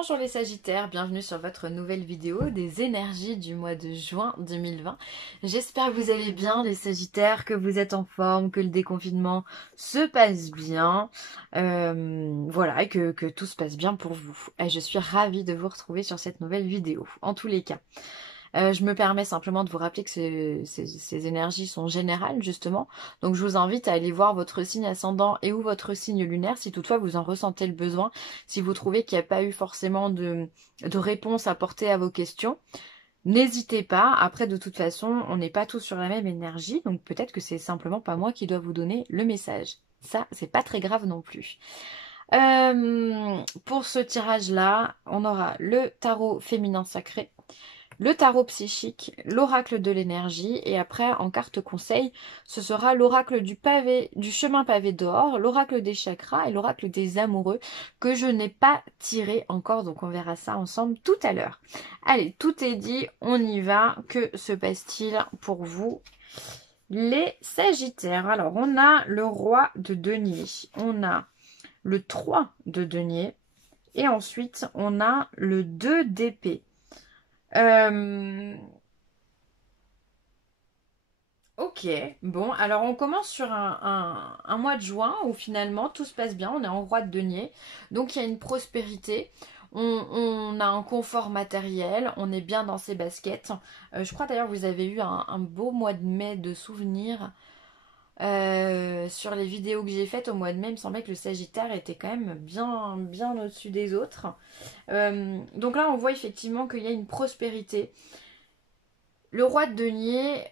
Bonjour les Sagittaires, bienvenue sur votre nouvelle vidéo des énergies du mois de juin 2020. J'espère que vous allez bien les Sagittaires, que vous êtes en forme, que le déconfinement se passe bien. Voilà, et que tout se passe bien pour vous. Et je suis ravie de vous retrouver sur cette nouvelle vidéo, en tous les cas. Je me permets simplement de vous rappeler que ces énergies sont générales justement. Donc je vous invite à aller voir votre signe ascendant et ou votre signe lunaire si toutefois vous en ressentez le besoin. Si vous trouvez qu'il n'y a pas eu forcément de réponse apportée à vos questions, n'hésitez pas. Après de toute façon, on n'est pas tous sur la même énergie. Donc peut-être que c'est simplement pas moi qui dois vous donner le message. Ça, c'est pas très grave non plus. Pour ce tirage-là, on aura le tarot féminin sacré, le tarot psychique, l'oracle de l'énergie, et après en carte conseil, ce sera l'oracle du chemin pavé d'or, l'oracle des chakras et l'oracle des amoureux que je n'ai pas tiré encore, donc on verra ça ensemble tout à l'heure. Allez, tout est dit, on y va. Que se passe-t-il pour vous les Sagittaires? Alors on a le roi de denier, on a le 3 de denier et ensuite on a le 2 d'épée. Ok, bon, alors on commence sur un mois de juin où finalement tout se passe bien, on est en roi de denier, donc il y a une prospérité, on a un confort matériel, on est bien dans ses baskets. Je crois d'ailleurs que vous avez eu un beau mois de mai de souvenirs sur les vidéos que j'ai faites au mois de mai. Il me semblait que le Sagittaire était quand même bien au-dessus des autres. Donc là on voit effectivement qu'il y a une prospérité. Le roi de denier,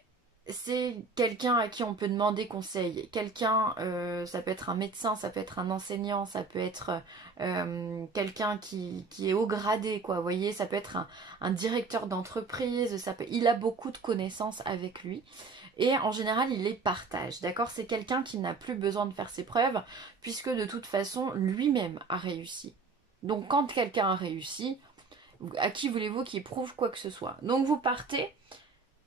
c'est quelqu'un à qui on peut demander conseil. Quelqu'un, ça peut être un médecin, ça peut être un enseignant, ça peut être quelqu'un qui est haut gradé, quoi. Vous voyez, ça peut être un directeur d'entreprise, il a beaucoup de connaissances avec lui. Et en général, il les partage, d'accord? C'est quelqu'un qui n'a plus besoin de faire ses preuves, puisque de toute façon, lui-même a réussi. Donc quand quelqu'un a réussi, à qui voulez-vous qu'il prouve quoi que ce soit? Donc vous partez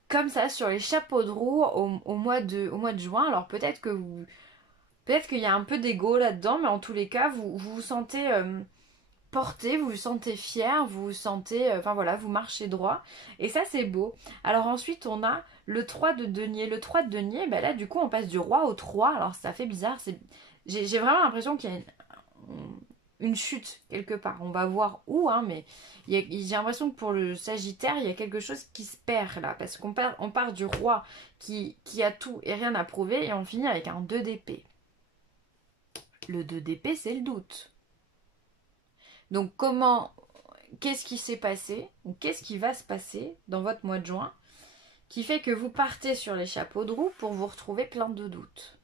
comme ça sur les chapeaux de roue au mois de juin. Alors peut-être qu'il y a un peu d'ego là-dedans, mais en tous les cas, vous sentez porté, vous vous sentez fier, vous vous sentez, enfin voilà, vous marchez droit. Et ça, c'est beau. Alors ensuite, on a le 3 de denier. Le 3 de denier, ben là, du coup, on passe du roi au 3. Alors ça fait bizarre. J'ai vraiment l'impression qu'il y a une chute quelque part. On va voir où, hein, mais j'ai l'impression que pour le Sagittaire, il y a quelque chose qui se perd là. Parce qu'on part du roi qui a tout et rien à prouver, et on finit avec un 2 d'épée. Le 2 d'épée, c'est le doute. Donc qu'est-ce qui s'est passé, ou qu'est-ce qui va se passer dans votre mois de juin, qui fait que vous partez sur les chapeaux de roue pour vous retrouver plein de doutes?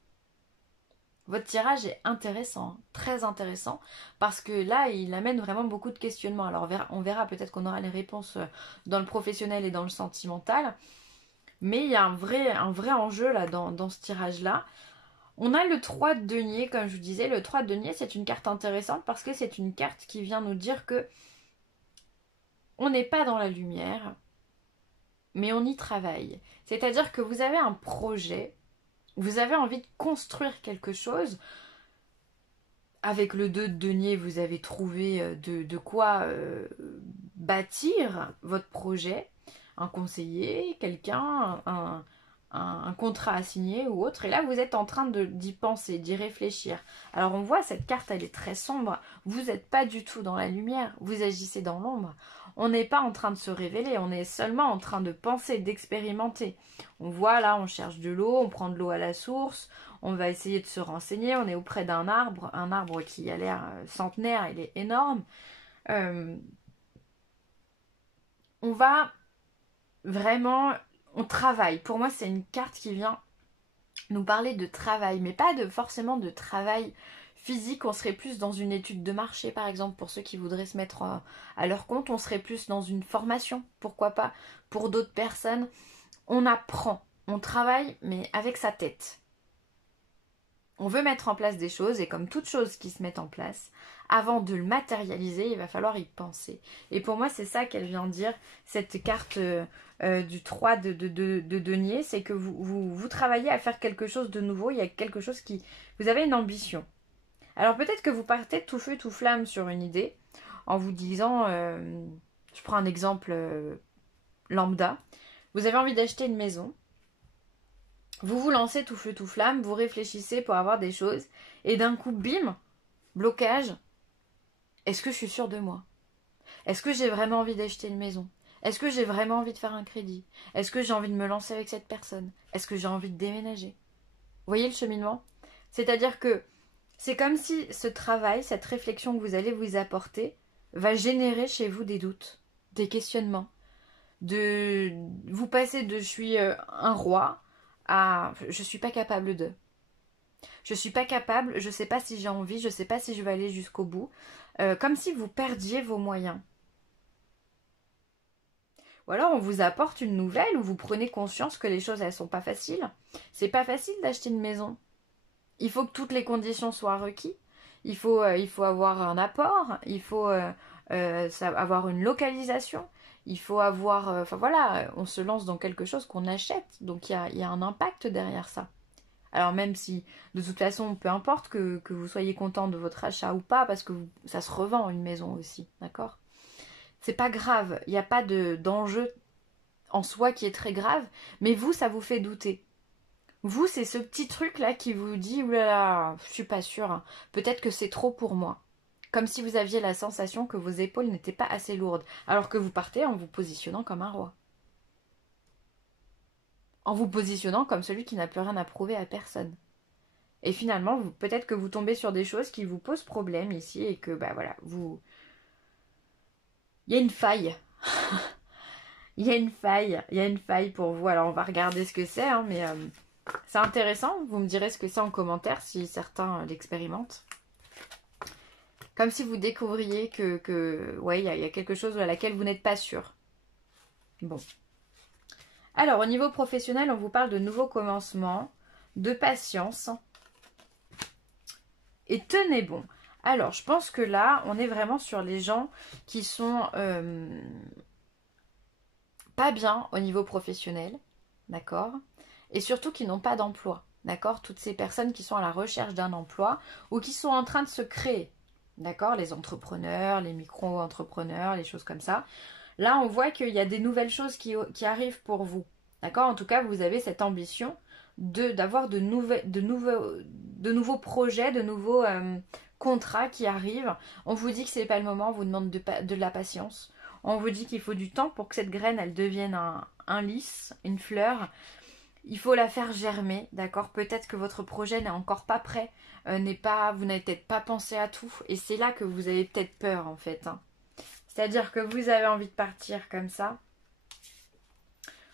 Votre tirage est intéressant, très intéressant, parce que là, il amène vraiment beaucoup de questionnements. Alors, on verra peut-être qu'on aura les réponses dans le professionnel et dans le sentimental, mais il y a un vrai enjeu là dans ce tirage-là. On a le 3 de denier, comme je vous disais. Le 3 de denier, c'est une carte intéressante parce que c'est une carte qui vient nous dire que on n'est pas dans la lumière, mais on y travaille. C'est-à-dire que vous avez un projet, vous avez envie de construire quelque chose. Avec le 2 de denier, vous avez trouvé de quoi bâtir votre projet. Un conseiller, quelqu'un, un contrat à signer ou autre. Et là, vous êtes en train d'y penser, d'y réfléchir. Alors, on voit, cette carte, elle est très sombre. Vous n'êtes pas du tout dans la lumière. Vous agissez dans l'ombre. On n'est pas en train de se révéler. On est seulement en train de penser, d'expérimenter. On voit, là, on cherche de l'eau, on prend de l'eau à la source. On va essayer de se renseigner. On est auprès d'un arbre. Un arbre qui a l'air centenaire. Il est énorme. On va vraiment... On travaille. Pour moi, c'est une carte qui vient nous parler de travail, mais pas forcément de travail physique. On serait plus dans une étude de marché, par exemple, pour ceux qui voudraient se mettre à leur compte. On serait plus dans une formation, pourquoi pas. Pour d'autres personnes, on apprend, on travaille, mais avec sa tête. On veut mettre en place des choses, et comme toute chose qui se met en place, avant de le matérialiser, il va falloir y penser. Et pour moi, c'est ça qu'elle vient dire, cette carte du 3 de denier, c'est que vous travaillez à faire quelque chose de nouveau, il y a quelque chose qui... Vous avez une ambition. Alors peut-être que vous partez tout feu, tout flamme sur une idée, en vous disant, je prends un exemple lambda, vous avez envie d'acheter une maison, vous vous lancez tout feu tout flamme, vous réfléchissez pour avoir des choses, et d'un coup, bim, blocage, est-ce que je suis sûre de moi? Est-ce que j'ai vraiment envie d'acheter une maison? Est-ce que j'ai vraiment envie de faire un crédit? Est-ce que j'ai envie de me lancer avec cette personne? Est-ce que j'ai envie de déménager? Vous voyez le cheminement? C'est-à-dire que c'est comme si ce travail, cette réflexion que vous allez vous apporter, va générer chez vous des doutes, des questionnements. Vous passez de je suis un roi à je suis pas capable de. Je suis pas capable, je sais pas si j'ai envie, je sais pas si je vais aller jusqu'au bout. Comme si vous perdiez vos moyens. Ou alors on vous apporte une nouvelle où vous prenez conscience que les choses elles sont pas faciles. C'est pas facile d'acheter une maison. Il faut que toutes les conditions soient requises. Il faut avoir un apport. Il faut avoir une localisation. Il faut avoir... Enfin voilà, on se lance dans quelque chose qu'on achète. Donc il y a un impact derrière ça. Alors même si, de toute façon, peu importe que vous soyez content de votre achat ou pas, parce que ça se revend une maison aussi, d'accord? C'est pas grave, il n'y a pas d'enjeu en soi qui est très grave, mais vous, ça vous fait douter. Vous, c'est ce petit truc-là qui vous dit, oulala, je suis pas sûre, hein. Peut-être que c'est trop pour moi. Comme si vous aviez la sensation que vos épaules n'étaient pas assez lourdes, alors que vous partez en vous positionnant comme un roi. En vous positionnant comme celui qui n'a plus rien à prouver à personne. Et finalement, peut-être que vous tombez sur des choses qui vous posent problème ici et que, bah voilà, il y a une faille. Il y a une faille pour vous. Alors on va regarder ce que c'est, hein, mais c'est intéressant. Vous me direz ce que c'est en commentaire si certains l'expérimentent. Comme si vous découvriez ouais, il y a quelque chose à laquelle vous n'êtes pas sûr. Bon. Alors au niveau professionnel, on vous parle de nouveaux commencements, de patience. Et tenez bon. Alors, je pense que là, on est vraiment sur les gens qui sont pas bien au niveau professionnel, d'accord? Et surtout qui n'ont pas d'emploi, d'accord? Toutes ces personnes qui sont à la recherche d'un emploi ou qui sont en train de se créer, d'accord? Les entrepreneurs, les micro-entrepreneurs, les choses comme ça. Là, on voit qu'il y a des nouvelles choses qui arrivent pour vous, d'accord? En tout cas, vous avez cette ambition d'avoir de nouveaux projets, de nouveaux contrats qui arrivent. On vous dit que c'est pas le moment, on vous demande de la patience. On vous dit qu'il faut du temps pour que cette graine, elle devienne un lys, une fleur. Il faut la faire germer, d'accord? Peut-être que votre projet n'est encore pas prêt, vous n'avez peut-être pas pensé à tout. Et c'est là que vous avez peut-être peur, en fait. Hein. C'est-à-dire que vous avez envie de partir comme ça.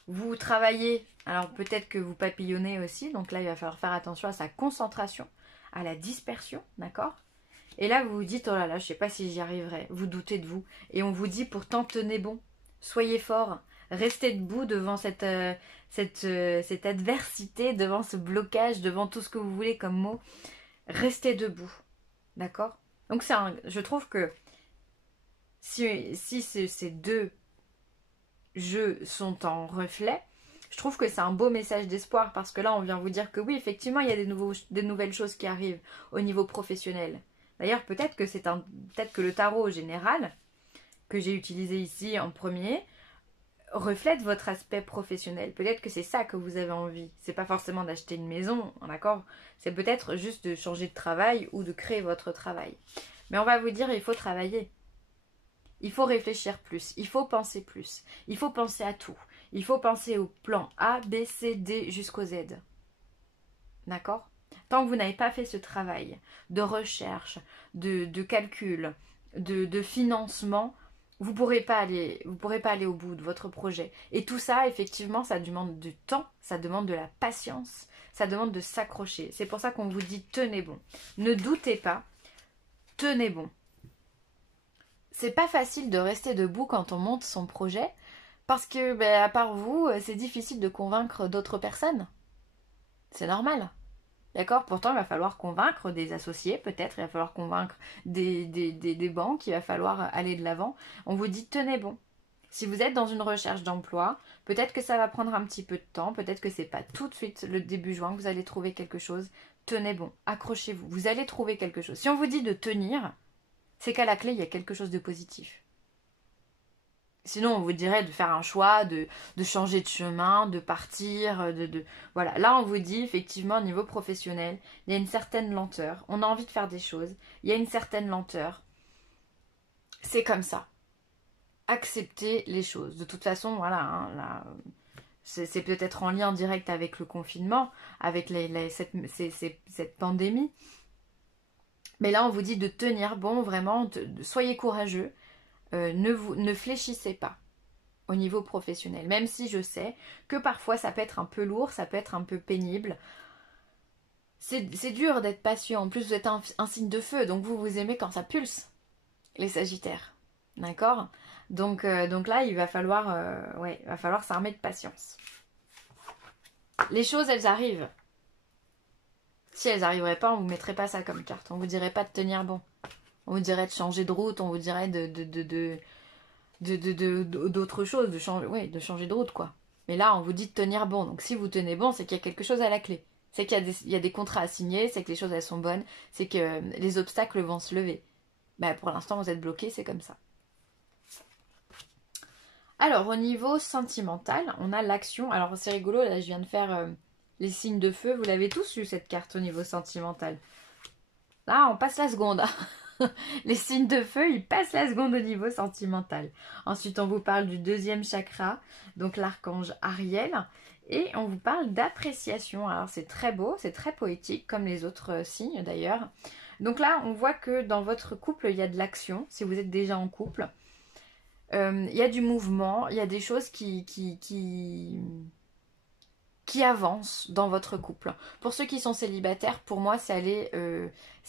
Vous travaillez, alors peut-être que vous papillonnez aussi. Donc là, il va falloir faire attention à sa concentration, à la dispersion, d'accord? Et là, vous vous dites, oh là là, je ne sais pas si j'y arriverai. Vous doutez de vous. Et on vous dit, pourtant, tenez bon. Soyez fort. Restez debout devant cette adversité, devant ce blocage, devant tout ce que vous voulez comme mot. Restez debout. D'accord? Donc, je trouve que si ces deux jeux sont en reflet, je trouve que c'est un beau message d'espoir parce que là, on vient vous dire que oui, effectivement, il y a des nouvelles choses qui arrivent au niveau professionnel. D'ailleurs, peut-être que le tarot général, que j'ai utilisé ici en premier, reflète votre aspect professionnel. Peut-être que c'est ça que vous avez envie. C'est pas forcément d'acheter une maison, d'accord? C'est peut-être juste de changer de travail ou de créer votre travail. Mais on va vous dire, il faut travailler. Il faut réfléchir plus, il faut penser plus, il faut penser à tout. Il faut penser au plan A, B, C, D jusqu'au Z. D'accord? Tant que vous n'avez pas fait ce travail de recherche, de calcul, de financement, vous ne pourrez pas aller au bout de votre projet. Et tout ça, effectivement, ça demande du temps, ça demande de la patience, ça demande de s'accrocher. C'est pour ça qu'on vous dit tenez bon. Ne doutez pas, tenez bon. C'est pas facile de rester debout quand on monte son projet, parce que, à part vous, c'est difficile de convaincre d'autres personnes. C'est normal. D'accord? Pourtant, il va falloir convaincre des associés, peut-être, il va falloir convaincre des banques, il va falloir aller de l'avant. On vous dit, tenez bon. Si vous êtes dans une recherche d'emploi, peut-être que ça va prendre un petit peu de temps, peut-être que c'est pas tout de suite le début juin que vous allez trouver quelque chose. Tenez bon, accrochez-vous, vous allez trouver quelque chose. Si on vous dit de tenir, c'est qu'à la clé, il y a quelque chose de positif. Sinon, on vous dirait de faire un choix, de changer de chemin, de partir, Voilà, là, on vous dit, effectivement, au niveau professionnel, il y a une certaine lenteur. On a envie de faire des choses. Il y a une certaine lenteur. C'est comme ça. Accepter les choses. De toute façon, voilà, hein, là, c'est peut-être en lien direct avec le confinement, avec cette pandémie. Mais là, on vous dit de tenir bon, vraiment, soyez courageux. Ne fléchissez pas au niveau professionnel. Même si je sais que parfois ça peut être un peu lourd, ça peut être un peu pénible. C'est dur d'être patient. En plus, vous êtes un signe de feu, donc vous aimez quand ça pulse, les sagittaires. D'accord, donc là, il va falloir s'armer de patience. Les choses, elles arrivent. Si elles n'arriveraient pas, on ne vous mettrait pas ça comme carte. On ne vous dirait pas de tenir bon. On vous dirait de changer de route, on vous dirait d'autres choses, de changer de route, quoi. Mais là, on vous dit de tenir bon. Donc si vous tenez bon, c'est qu'il y a quelque chose à la clé. C'est qu'il y a des contrats à signer, c'est que les choses, elles sont bonnes, c'est que les obstacles vont se lever. Ben, pour l'instant, vous êtes bloqué, c'est comme ça. Alors, au niveau sentimental, on a l'action. Alors, c'est rigolo, là, je viens de faire les signes de feu. Vous l'avez tous eu, cette carte, au niveau sentimental. Là, on passe la seconde. Les signes de feu, ils passent la seconde au niveau sentimental. Ensuite, on vous parle du deuxième chakra, donc l'archange Ariel. Et on vous parle d'appréciation. Alors, c'est très beau, c'est très poétique, comme les autres signes d'ailleurs. Donc là, on voit que dans votre couple, il y a de l'action, si vous êtes déjà en couple. Il y a du mouvement, il y a des choses qui avancent dans votre couple. Pour ceux qui sont célibataires, pour moi, c'est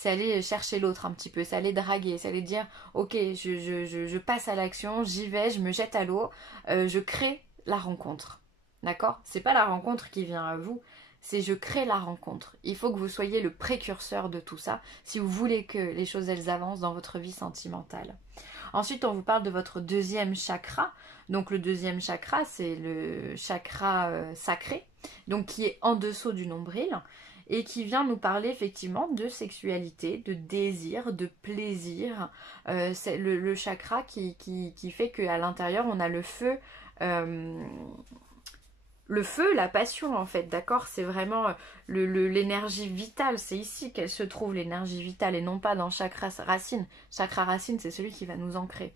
aller chercher l'autre un petit peu, c'est aller draguer, c'est aller dire, ok, je passe à l'action, j'y vais, je me jette à l'eau, je crée la rencontre. D'accord? C'est pas la rencontre qui vient à vous, c'est je crée la rencontre. Il faut que vous soyez le précurseur de tout ça, si vous voulez que les choses, elles avancent dans votre vie sentimentale. Ensuite, on vous parle de votre deuxième chakra. Donc le deuxième chakra, c'est le chakra sacré, donc qui est en dessous du nombril, et qui vient nous parler effectivement de sexualité, de désir, de plaisir. C'est le chakra qui fait qu'à l'intérieur, on a le feu... le feu, la passion en fait, d'accord? C'est vraiment l'énergie vitale, c'est ici qu'elle se trouve l'énergie vitale et non pas dans chakra racine. Chakra racine, c'est celui qui va nous ancrer.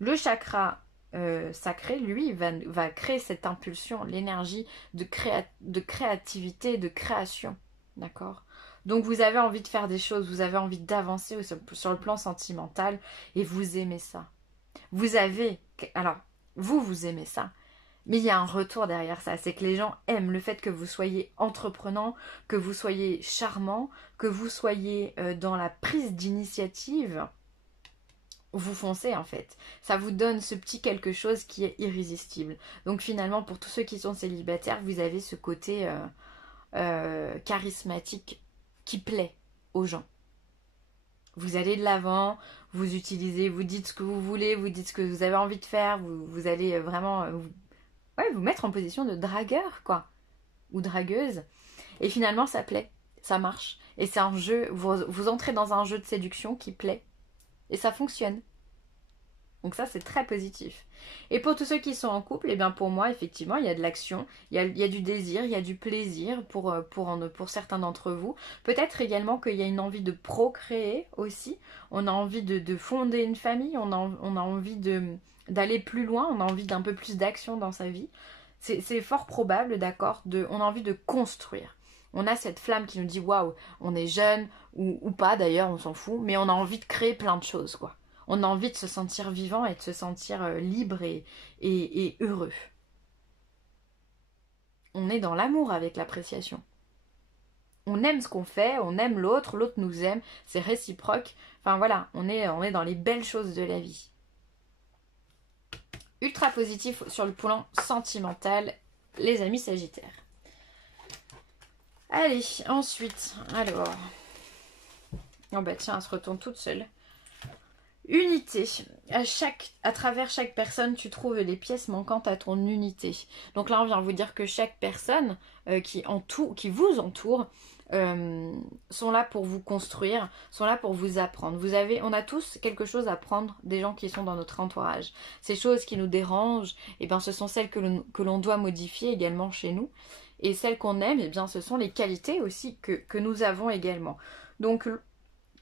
Le chakra sacré, lui, va créer cette impulsion, l'énergie de créativité, de création, d'accord? Donc vous avez envie de faire des choses, vous avez envie d'avancer sur le plan sentimental et vous aimez ça. Alors, vous aimez ça. Mais il y a un retour derrière ça, c'est que les gens aiment le fait que vous soyez entreprenant, que vous soyez charmant, que vous soyez dans la prise d'initiative. Vous foncez en fait. Ça vous donne ce petit quelque chose qui est irrésistible. Donc finalement, pour tous ceux qui sont célibataires, vous avez ce côté charismatique qui plaît aux gens. Vous allez de l'avant, vous utilisez, vous dites ce que vous voulez, vous dites ce que vous avez envie de faire, vous allez vraiment... vous mettre en position de dragueur, quoi. Ou dragueuse. Et finalement, ça plaît. Ça marche. Et c'est un jeu, vous entrez dans un jeu de séduction qui plaît. Et ça fonctionne. Donc ça, c'est très positif. Et pour tous ceux qui sont en couple, et bien pour moi, effectivement, il y a de l'action, il y a du désir, il y a du plaisir pour certains d'entre vous. Peut-être également qu'il y a une envie de procréer aussi. On a envie de fonder une famille, on a envie d'aller plus loin, on a envie d'un peu plus d'action dans sa vie. C'est fort probable, d'accord, on a envie de construire. On a cette flamme qui nous dit waouh, on est jeune, ou pas d'ailleurs, on s'en fout, mais on a envie de créer plein de choses, quoi. On a envie de se sentir vivant et de se sentir libre et heureux. On est dans l'amour avec l'appréciation. On aime ce qu'on fait, on aime l'autre, l'autre nous aime, c'est réciproque. Enfin voilà, on est dans les belles choses de la vie. Ultra positif sur le plan sentimental, les amis sagittaires. Allez, ensuite, alors... Oh bah tiens, elle se retourne toute seule. Unité. À travers chaque personne, tu trouves les pièces manquantes à ton unité. Donc là, on vient vous dire que chaque personne qui vous entoure sont là pour vous construire, sont là pour vous apprendre. On a tous quelque chose à prendre des gens qui sont dans notre entourage. Ces choses qui nous dérangent, eh bien, ce sont celles que l'on doit modifier également chez nous. Et celles qu'on aime, eh bien, ce sont les qualités aussi que nous avons également. Donc,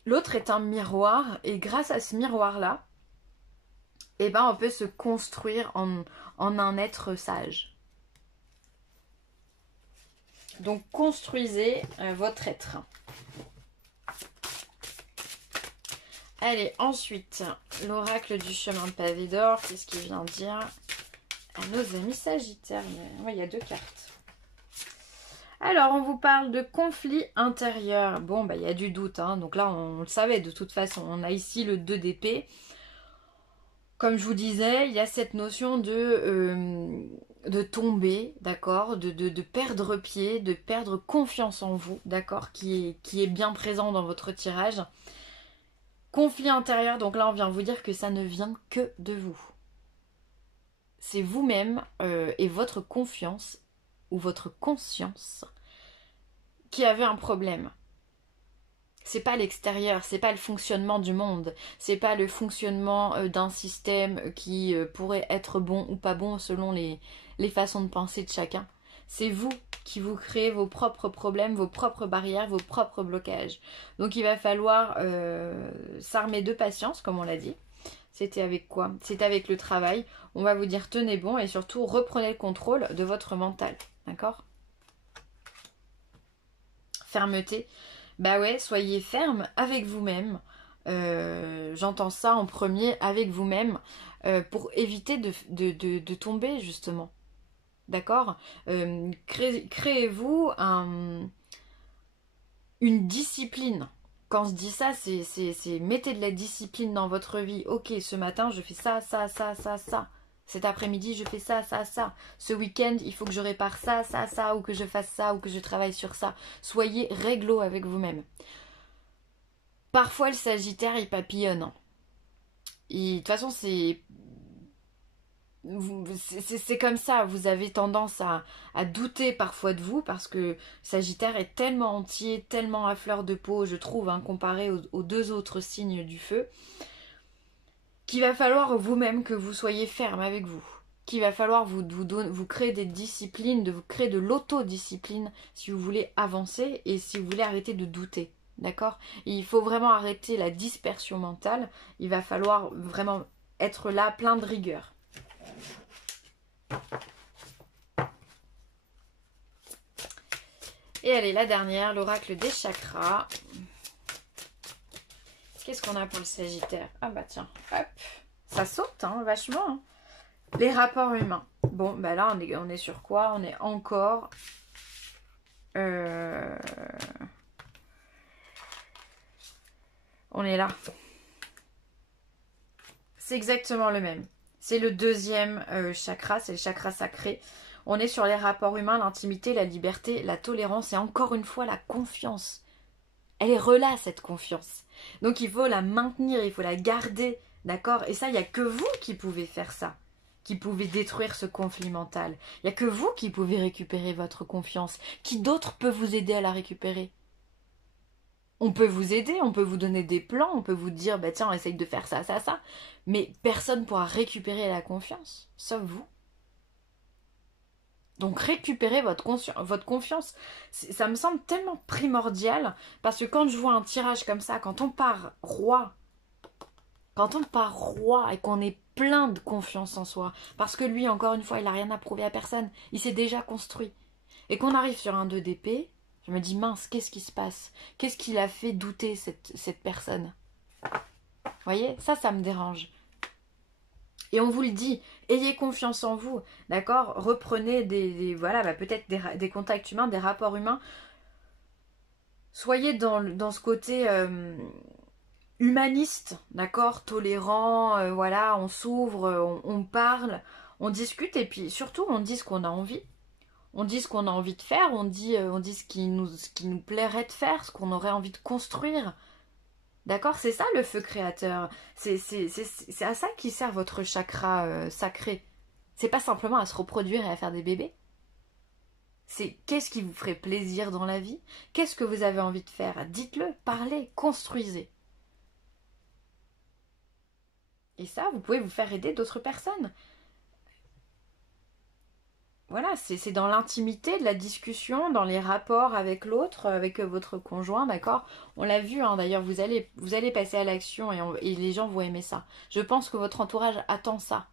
l'autre est un miroir, et grâce à ce miroir-là, eh ben, on peut se construire en un être sage. Donc, construisez votre être. Allez, ensuite, l'oracle du chemin de pavé d'or, qu'est-ce qu'il vient dire à nos amis sagittaires? Ouais, il y a 2 cartes. Alors, on vous parle de conflit intérieur. Bon, bah, il y a du doute, hein. Donc là, on le savait de toute façon. On a ici le 2 d'épée. Comme je vous disais, il y a cette notion de tomber, d'accord, de perdre pied, de perdre confiance en vous, d'accord, qui est bien présent dans votre tirage. Conflit intérieur, donc là, on vient vous dire que ça ne vient que de vous. C'est vous-même et votre confiance ou votre conscience qui avez un problème. C'est pas l'extérieur, c'est pas le fonctionnement du monde, c'est pas le fonctionnement d'un système qui pourrait être bon ou pas bon selon les façons de penser de chacun. C'est vous qui vous créez vos propres problèmes, vos propres barrières, vos propres blocages. Donc il va falloir s'armer de patience, comme on l'a dit. C'était avec quoi? C'était avec le travail. On va vous dire tenez bon et surtout reprenez le contrôle de votre mental. D'accord? Fermeté. Bah ouais, soyez ferme avec vous-même. J'entends ça en premier avec vous-même pour éviter de tomber justement. D'accord? Créez-vous une discipline. Quand je dis ça, c'est mettez de la discipline dans votre vie. Ok, ce matin, je fais ça, ça, ça, ça, ça. Cet après-midi, je fais ça, ça, ça. Ce week-end, il faut que je répare ça, ça, ça, ou que je fasse ça, ou que je travaille sur ça. Soyez réglo avec vous-même. Parfois, le Sagittaire, il papillonne. De toute façon, c'est comme ça. Vous avez tendance à douter parfois de vous parce que Sagittaire est tellement entier, tellement à fleur de peau, je trouve, hein, comparé aux 2 autres signes du feu, qu'il va falloir vous-même que vous soyez ferme avec vous. Qu'il va falloir vous créer des disciplines, de vous créer de l'autodiscipline si vous voulez avancer et si vous voulez arrêter de douter. D'accord? Il faut vraiment arrêter la dispersion mentale. Il va falloir vraiment être là, plein de rigueur. Et allez, la dernière, l'oracle des chakras. Qu'est-ce qu'on a pour le Sagittaire? Ah bah tiens, hop. Ça saute, hein, vachement. Hein. Les rapports humains. Bon, bah là, on est sur quoi? On est encore... On est là. C'est exactement le même. C'est le 2e chakra, c'est le chakra sacré. On est sur les rapports humains, l'intimité, la liberté, la tolérance et encore une fois la confiance. Elle est relâche, cette confiance. Donc il faut la maintenir, il faut la garder, d'accord? Et ça, il n'y a que vous qui pouvez faire ça, qui pouvez détruire ce conflit mental. Il n'y a que vous qui pouvez récupérer votre confiance. Qui d'autre peut vous aider à la récupérer? On peut vous aider, on peut vous donner des plans, on peut vous dire, bah tiens, essaye de faire ça, ça, ça. Mais personne ne pourra récupérer la confiance, sauf vous. Donc récupérez votre confiance. Ça me semble tellement primordial, parce que quand je vois un tirage comme ça, quand on part roi et qu'on est plein de confiance en soi, parce que lui, encore une fois, il n'a rien à prouver à personne, il s'est déjà construit, et qu'on arrive sur un 2 d'épée, je me dis, mince, qu'est-ce qui se passe? Qu'est-ce qui l'a fait douter, cette personne? Vous voyez, ça me dérange. Et on vous le dit, ayez confiance en vous, d'accord? Reprenez voilà, bah peut-être des contacts humains, des rapports humains. Soyez dans ce côté humaniste, d'accord? Tolérant, voilà, on s'ouvre, on parle, on discute et puis surtout on dit ce qu'on a envie. On dit ce qu'on a envie de faire, on dit ce qui nous plairait de faire, ce qu'on aurait envie de construire. D'accord? C'est ça le feu créateur. C'est à ça qui sert votre chakra sacré. C'est pas simplement à se reproduire et à faire des bébés. C'est qu'est-ce qui vous ferait plaisir dans la vie? Qu'est-ce que vous avez envie de faire? Dites-le, parlez, construisez. Et ça, vous pouvez vous faire aider d'autres personnes. Voilà, c'est dans l'intimité de la discussion, dans les rapports avec l'autre, avec votre conjoint, d'accord? On l'a vu, hein, d'ailleurs, vous allez passer à l'action et les gens vont aimer ça. Je pense que votre entourage attend ça.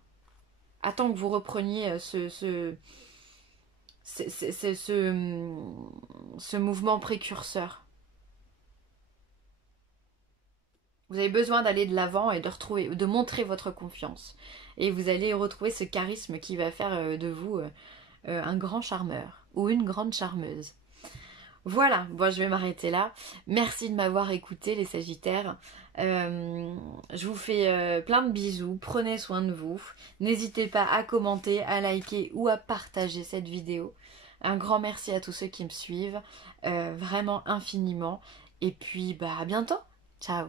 Attend que vous repreniez ce mouvement précurseur. Vous avez besoin d'aller de l'avant et de montrer votre confiance. Et vous allez retrouver ce charisme qui va faire de vous un grand charmeur ou une grande charmeuse. Voilà, bon, je vais m'arrêter là. Merci de m'avoir écouté, les Sagittaires. Je vous fais plein de bisous. Prenez soin de vous. N'hésitez pas à commenter, à liker ou à partager cette vidéo. Un grand merci à tous ceux qui me suivent. Vraiment infiniment. Et puis, bah, à bientôt. Ciao.